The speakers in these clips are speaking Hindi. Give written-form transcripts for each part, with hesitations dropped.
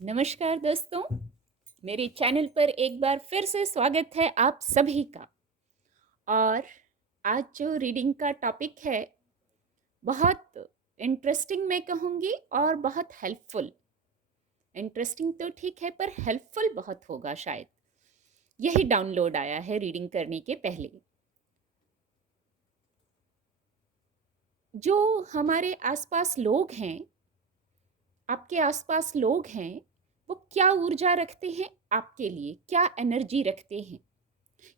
नमस्कार दोस्तों, मेरे चैनल पर एक बार फिर से स्वागत है आप सभी का। और आज जो रीडिंग का टॉपिक है बहुत इंटरेस्टिंग मैं कहूँगी और बहुत हेल्पफुल। इंटरेस्टिंग तो ठीक है पर हेल्पफुल बहुत होगा शायद। यही डाउनलोड आया है रीडिंग करने के पहले। जो हमारे आसपास लोग हैं, आपके आसपास लोग हैं, वो क्या ऊर्जा रखते हैं आपके लिए, क्या एनर्जी रखते हैं,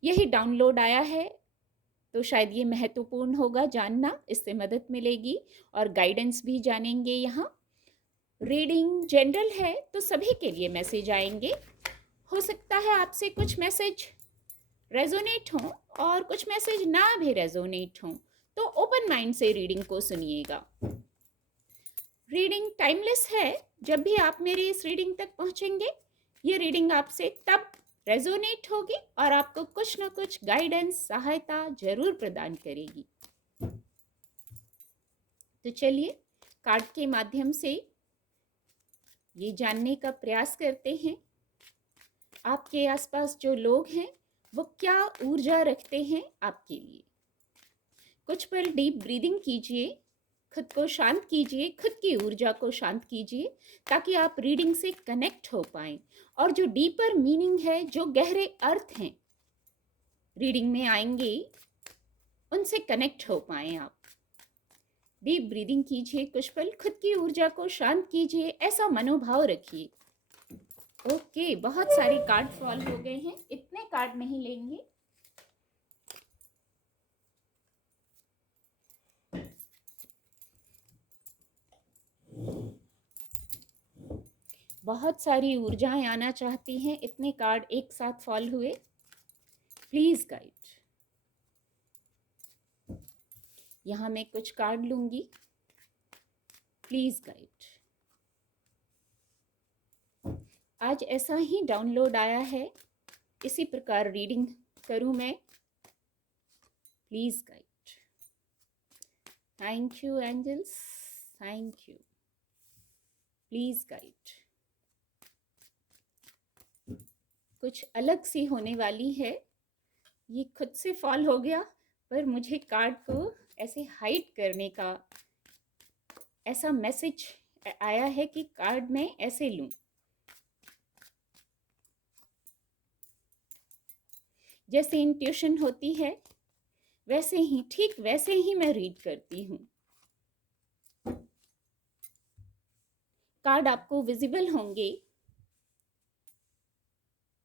यही डाउनलोड आया है। तो शायद ये महत्वपूर्ण होगा जानना, इससे मदद मिलेगी और गाइडेंस भी जानेंगे। यहाँ रीडिंग जनरल है तो सभी के लिए मैसेज आएंगे। हो सकता है आपसे कुछ मैसेज रेजोनेट हों और कुछ मैसेज ना भी रेजोनेट हों, तो ओपन माइंड से रीडिंग को सुनिएगा। रीडिंग टाइमलेस है। जब भी आप मेरी इस रीडिंग तक पहुंचेंगे, ये रीडिंग आपसे तब रेजोनेट होगी और आपको कुछ ना कुछ गाइडेंस, सहायता जरूर प्रदान करेगी। तो चलिए कार्ड के माध्यम से ये जानने का प्रयास करते हैं आपके आसपास जो लोग हैं वो क्या ऊर्जा रखते हैं आपके लिए। कुछ पल डीप ब्रीदिंग कीजिए, खुद को शांत कीजिए, खुद की ऊर्जा को शांत कीजिए ताकि आप रीडिंग से कनेक्ट हो पाएं और जो डीपर मीनिंग है, जो गहरे अर्थ हैं रीडिंग में आएंगे, उनसे कनेक्ट हो पाएं आप। डीप ब्रीदिंग कीजिए, कुछ पल खुद की ऊर्जा को शांत कीजिए, ऐसा मनोभाव रखिए। ओके, बहुत सारे कार्ड फॉल हो गए हैं, इतने कार्ड नहीं लेंगे। बहुत सारी ऊर्जाएं आना चाहती हैं, इतने कार्ड एक साथ फॉल हुए। Please guide. यहां मैं कुछ कार्ड लूंगी, प्लीज गाइड। आज ऐसा ही डाउनलोड आया है, इसी प्रकार रीडिंग करूं मैं। Please guide. Thank you angels, thank you. Please guide. कुछ अलग सी होने वाली है। ये खुद से फॉल हो गया, पर मुझे कार्ड को ऐसे हाइड करने का ऐसा मैसेज आया है कि कार्ड मैं ऐसे लूं। जैसे इंट्यूशन होती है वैसे ही, ठीक वैसे ही मैं रीड करती हूँ। कार्ड आपको विजिबल होंगे।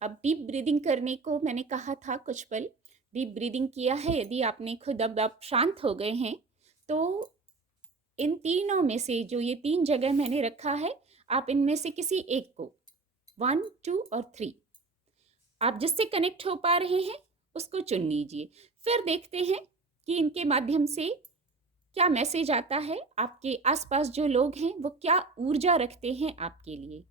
अब डीप ब्रीदिंग करने को मैंने कहा था, कुछ पल डीप ब्रीदिंग किया है। यदि आपने खुद अब आप शांत हो गए हैं तो इन तीनों में से, जो ये तीन जगह मैंने रखा है, आप इनमें से किसी एक को, 1, 2 और 3, आप जिससे कनेक्ट हो पा रहे हैं उसको चुन लीजिए। फिर देखते हैं कि इनके माध्यम से क्या मैसेज आता है। आपके आसपास जो लोग हैं वो क्या ऊर्जा रखते हैं आपके लिए,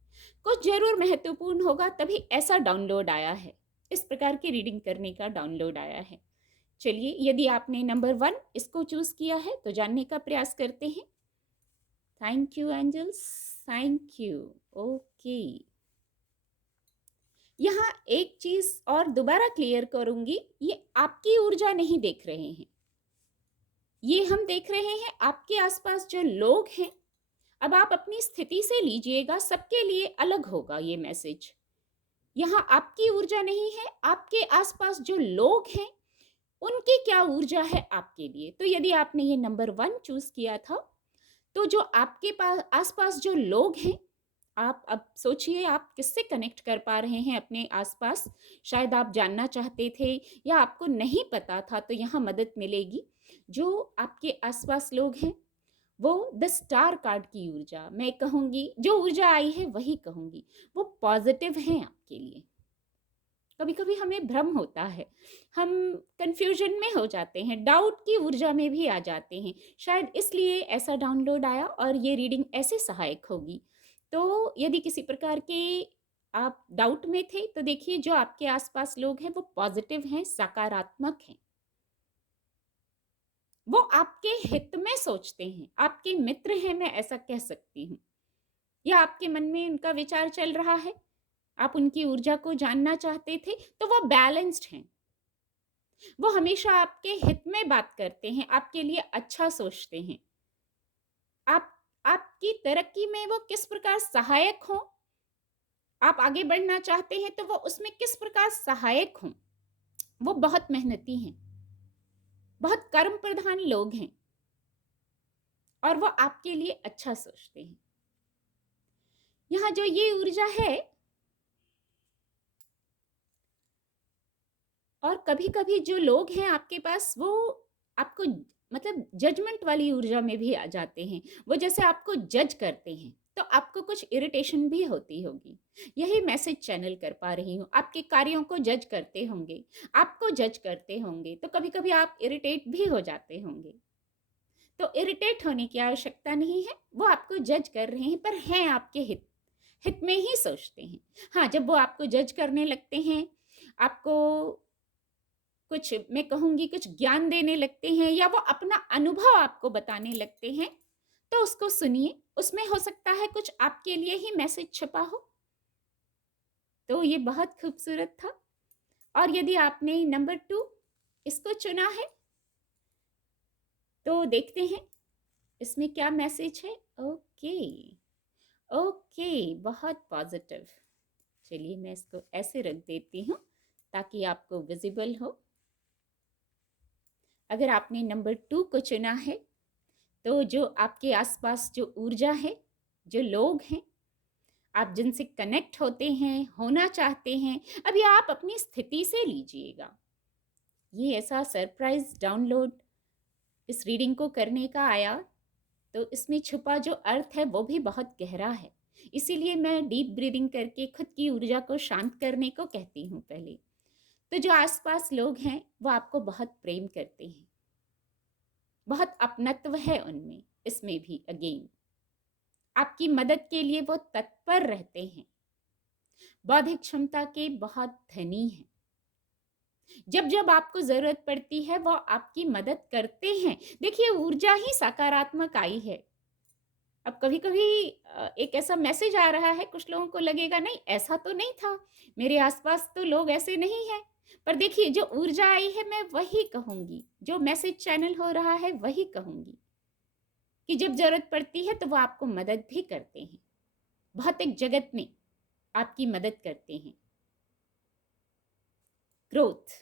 कुछ जरूर महत्वपूर्ण होगा, तभी ऐसा डाउनलोड आया है। इस प्रकार की रीडिंग करने का डाउनलोड आया है। चलिए, यदि आपने नंबर 1 इसको चूज किया है तो जानने का प्रयास करते हैं। Thank you angels, thank you. Okay, यहाँ एक चीज और दोबारा क्लियर करूंगी, ये आपकी ऊर्जा नहीं देख रहे हैं, ये हम देख रहे हैं आपके आसपास जो लोग हैं। अब आप अपनी स्थिति से लीजिएगा, सबके लिए अलग होगा ये मैसेज। यहाँ आपकी ऊर्जा नहीं है, आपके आसपास जो लोग हैं उनकी क्या ऊर्जा है आपके लिए। तो यदि आपने ये नंबर 1 चूज किया था, तो जो आपके पास आसपास जो लोग हैं, आप अब सोचिए आप किससे कनेक्ट कर पा रहे हैं अपने आसपास। शायद आप जानना चाहते थे या आपको नहीं पता था, तो यहाँ मदद मिलेगी। जो आपके आसपास लोग हैं वो द स्टार कार्ड की ऊर्जा मैं कहूंगी, जो ऊर्जा आई है वही कहूंगी, वो पॉजिटिव है आपके लिए। कभी कभी हमें भ्रम होता है, हम कंफ्यूजन में हो जाते हैं, डाउट की ऊर्जा में भी आ जाते हैं। शायद इसलिए ऐसा डाउनलोड आया और ये रीडिंग ऐसे सहायक होगी। तो यदि किसी प्रकार के आप डाउट में थे तो देखिए, जो आपके आसपास लोग हैं वो पॉजिटिव हैं, सकारात्मक हैं, वो आपके हित में सोचते हैं, आपके मित्र हैं, मैं ऐसा कह सकती हूँ। या आपके मन में उनका विचार चल रहा है, आप उनकी ऊर्जा को जानना चाहते थे, तो वो बैलेंस्ड हैं। वो हमेशा आपके हित में बात करते हैं, आपके लिए अच्छा सोचते हैं। आप आपकी तरक्की में वो किस प्रकार सहायक हों, आप आगे बढ़ना चाहते हैं तो वो उसमें किस प्रकार सहायक हों। वो बहुत मेहनती हैं, बहुत कर्म प्रधान लोग हैं और वो आपके लिए अच्छा सोचते हैं। यहाँ जो ये ऊर्जा है, और कभी-कभी जो लोग हैं आपके पास, वो आपको मतलब जजमेंट वाली ऊर्जा में भी आ जाते हैं। वो जैसे आपको जज करते हैं, तो आपको कुछ इरिटेशन भी होती होगी। यही मैसेज चैनल कर पा रही हूँ। आपके कार्यों को जज करते होंगे, आपको जज करते होंगे, तो कभी-कभी आप इरिटेट भी हो जाते होंगे। तो इरिटेट होने की आवश्यकता नहीं है, वो आपको जज कर रहे हैं पर हैं आपके हित हित में ही सोचते हैं। हाँ, जब वो आपको जज करने लगते हैं, आपको कुछ, मैं कहूँगी, कुछ ज्ञान देने लगते हैं या वो अपना अनुभव आपको बताने लगते हैं, तो उसको सुनिए। उसमें हो सकता है कुछ आपके लिए ही मैसेज छुपा हो। तो ये बहुत खूबसूरत था। और यदि आपने नंबर 2 इसको चुना है, तो देखते हैं इसमें क्या मैसेज है। ओके, ओके, बहुत पॉजिटिव। चलिए मैं इसको ऐसे रख देती हूँ ताकि आपको विजिबल हो। अगर आपने नंबर 2 को चुना है, तो जो आपके आसपास जो ऊर्जा है, जो लोग हैं, आप जिनसे कनेक्ट होते हैं, होना चाहते हैं, अभी आप अपनी स्थिति से लीजिएगा। ये ऐसा सरप्राइज डाउनलोड इस रीडिंग को करने का आया, तो इसमें छुपा जो अर्थ है वो भी बहुत गहरा है। इसीलिए मैं डीप ब्रीदिंग करके खुद की ऊर्जा को शांत करने को कहती हूँ पहले। तो जो आसपास लोग हैं वो आपको बहुत प्रेम करते हैं, बहुत अपनत्व है उनमें। इसमें भी अगेन आपकी मदद के लिए वो तत्पर रहते हैं, बौद्धिक क्षमता के बहुत धनी हैं। जब जब आपको जरूरत पड़ती है वो आपकी मदद करते हैं। देखिए, ऊर्जा ही सकारात्मक आई है। अब कभी कभी एक ऐसा मैसेज आ रहा है, कुछ लोगों को लगेगा नहीं ऐसा तो नहीं था, मेरे आसपास तो लोग ऐसे नहीं हैं। पर देखिए, जो ऊर्जा आई है मैं वही कहूंगी, जो मैसेज चैनल हो रहा है वही कहूंगी, कि जब जरूरत पड़ती है तो वो आपको मदद भी करते हैं, भौतिक जगत में आपकी मदद करते हैं। ग्रोथ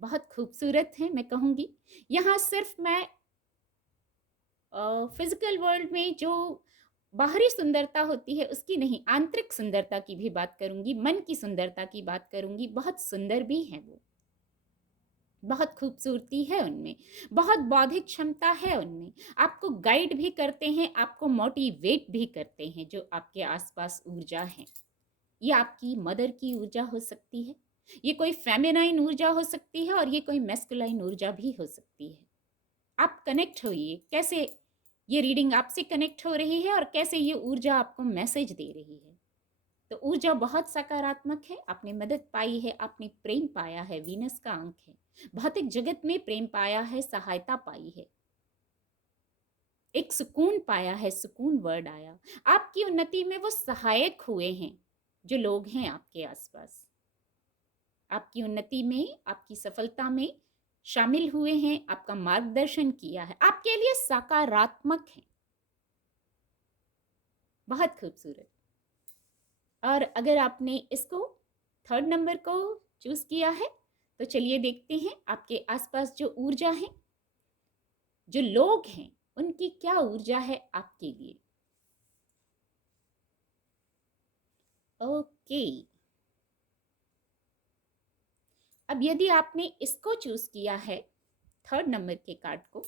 बहुत खूबसूरत है, मैं कहूंगी। यहाँ सिर्फ मैं फिजिकल वर्ल्ड में जो बाहरी सुंदरता होती है उसकी नहीं, आंतरिक सुंदरता की भी बात करूंगी, मन की सुंदरता की बात करूंगी। बहुत सुंदर भी है वो, बहुत खूबसूरती है उनमें, बहुत बौद्धिक क्षमता है उनमें। आपको गाइड भी करते हैं, आपको मोटिवेट भी करते हैं। जो आपके आसपास ऊर्जा है, ये आपकी मदर की ऊर्जा हो सकती है, ये कोई फेमिनाइन ऊर्जा हो सकती है और ये कोई मैस्कुलाइन ऊर्जा भी हो सकती है। आप कनेक्ट होइए, कैसे ये रीडिंग आपसे कनेक्ट हो रही है और कैसे ये ऊर्जा आपको मैसेज दे रही है। तो ऊर्जा बहुत सकारात्मक है। आपने मदद पाई है, आपने प्रेम पाया है, वीनस का अंक है, भौतिक जगत में प्रेम पाया है, सहायता पाई है, एक सुकून पाया है, सुकून वर्ड आया। आपकी उन्नति में वो सहायक हुए हैं, जो लोग हैं आपके आसपास, आपकी उन्नति में, आपकी सफलता में शामिल हुए हैं, आपका मार्गदर्शन किया है, आपके लिए सकारात्मक है। बहुत खूबसूरत। और अगर आपने इसको, थर्ड नंबर को चूज किया है, तो चलिए देखते हैं आपके आसपास जो ऊर्जा है, जो लोग हैं, उनकी क्या ऊर्जा है आपके लिए। ओके, अब यदि आपने इसको चूज किया है, थर्ड नंबर के कार्ड को,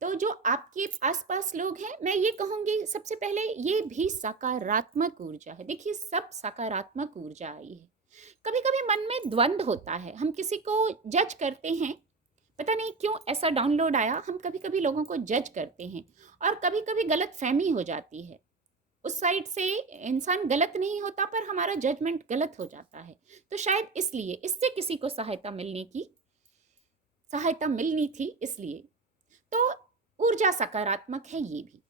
तो जो आपके आसपास लोग हैं, मैं ये कहूंगी सबसे पहले ये भी सकारात्मक ऊर्जा है। देखिए, सब सकारात्मक ऊर्जा आई है। कभी कभी मन में द्वंद्व होता है, हम किसी को जज करते हैं, पता नहीं क्यों ऐसा डाउनलोड आया, हम कभी कभी लोगों को जज करते हैं और कभी कभी गलत फहमी हो जाती है। उस साइड से इंसान गलत नहीं होता पर हमारा जजमेंट गलत हो जाता है। तो शायद इसलिए इससे किसी को सहायता मिलनी थी, इसलिए। तो ऊर्जा सकारात्मक है ये भी।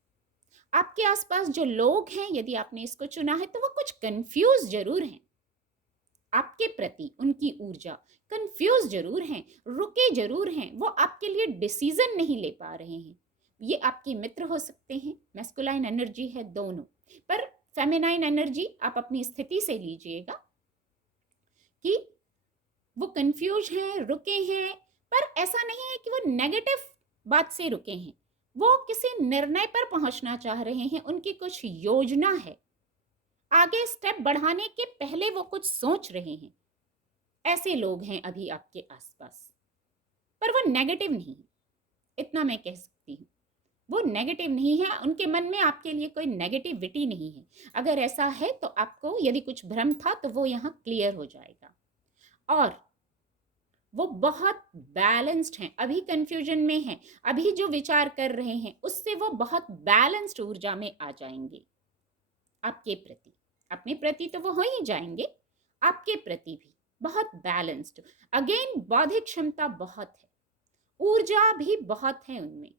आपके आसपास जो लोग हैं, यदि आपने इसको चुना है तो वो कुछ कंफ्यूज जरूर हैं आपके प्रति, उनकी ऊर्जा कंफ्यूज जरूर हैं, रुके जरूर हैं, वो आपके लिए डिसीजन नहीं ले पा रहे हैं। ये आपके मित्र हो सकते हैं, मैस्कुलाइन एनर्जी है दोनों, पर फेमिनाइन एनर्जी आप अपनी स्थिति से लीजिएगा कि वो कंफ्यूज हैं, रुके हैं, पर ऐसा नहीं है कि वो नेगेटिव बात से रुके हैं। वो किसी निर्णय पर पहुंचना चाह रहे हैं, उनकी कुछ योजना है, आगे स्टेप बढ़ाने के पहले वो कुछ सोच रहे हैं। ऐसे लोग हैं अभी आपके आसपास, पर वो नेगेटिव नहीं है, इतना मैं कह सकती हूँ। वो नेगेटिव नहीं है, उनके मन में आपके लिए कोई नेगेटिविटी नहीं है। अगर ऐसा है तो आपको यदि कुछ भ्रम था तो वो यहाँ क्लियर हो जाएगा। और वो बहुत बैलेंस्ड हैं, अभी कंफ्यूजन में हैं, अभी जो विचार कर रहे हैं उससे वो बहुत बैलेंस्ड ऊर्जा में आ जाएंगे आपके प्रति। अपने प्रति तो वो हो ही जाएंगे, आपके प्रति भी बहुत बैलेंस्ड। अगेन बौद्धिक क्षमता बहुत है, ऊर्जा भी बहुत है उनमें।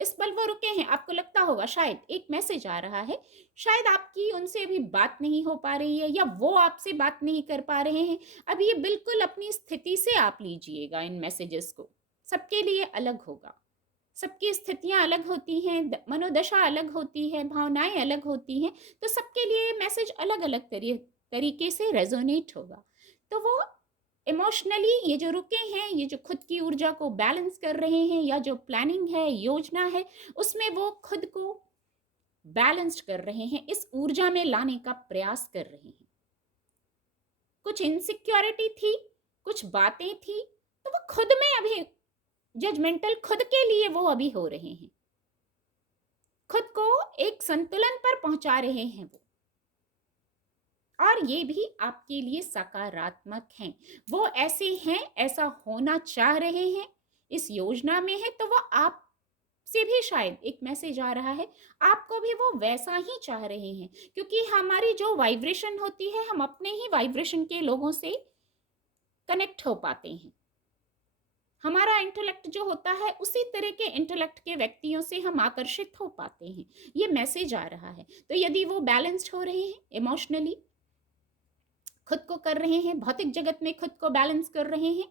इस पल वो रुके हैं, आपको लगता होगा शायद एक मैसेज आ रहा है, शायद आपकी उनसे अभी बात नहीं हो पा रही है या वो आपसे बात नहीं कर पा रहे हैं। अब ये बिल्कुल अपनी स्थिति से आप लीजिएगा इन मैसेजेस को, सबके लिए अलग होगा, सबकी स्थितियां अलग होती हैं, मनोदशा अलग होती है, भावनाएं अलग होती हैं, तो सबके लिए मैसेज अलग अलग तरीके से रेजोनेट होगा। तो वो इमोशनली ये जो रुके हैं, ये जो खुद की ऊर्जा को बैलेंस कर रहे हैं, या जो प्लानिंग है, योजना है, उसमें वो खुद को बैलेंस्ड कर रहे हैं, इस ऊर्जा में लाने का प्रयास कर रहे हैं। कुछ इनसिक्योरिटी थी, कुछ बातें थी, तो वो खुद में अभी जजमेंटल खुद के लिए वो अभी हो रहे हैं, खुद को एक संतुलन पर पहुंचा रहे हैं वो, और ये भी आपके लिए सकारात्मक हैं। वो ऐसे हैं, ऐसा होना चाह रहे हैं, इस योजना में है, तो वो आप से भी शायद एक मैसेज आ रहा है, आपको भी वो वैसा ही चाह रहे हैं, क्योंकि हमारी जो वाइब्रेशन होती है, हम अपने ही वाइब्रेशन के लोगों से कनेक्ट हो पाते हैं। हमारा इंटेलेक्ट जो होता है, उसी तरह के इंटेलेक्ट के व्यक्तियों से हम आकर्षित हो पाते हैं। ये मैसेज आ रहा है। तो यदि वो बैलेंस्ड हो रहे हैं, इमोशनली खुद को कर रहे हैं, भौतिक जगत में खुद को बैलेंस कर रहे हैं,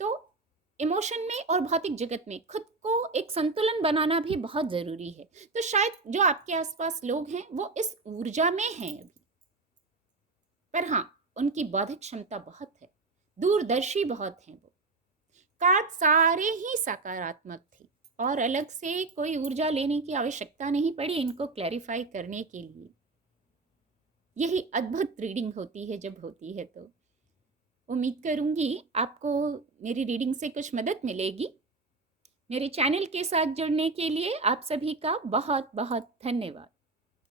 तो इमोशन में और भौतिक जगत में खुद को एक संतुलन बनाना भी बहुत जरूरी है। तो शायद जो आपके आसपास लोग हैं वो इस ऊर्जा में हैं अभी, पर हाँ, उनकी बौद्धिक क्षमता बहुत है, दूरदर्शी बहुत हैं वो। कार्ड सारे ही सकारात्मक थे और अलग से कोई ऊर्जा लेने की आवश्यकता नहीं पड़ी इनको क्लैरिफाई करने के लिए। यही अद्भुत रीडिंग होती है जब होती है। तो उम्मीद करूंगी आपको मेरी रीडिंग से कुछ मदद मिलेगी। मेरे चैनल के साथ जुड़ने के लिए आप सभी का बहुत बहुत धन्यवाद।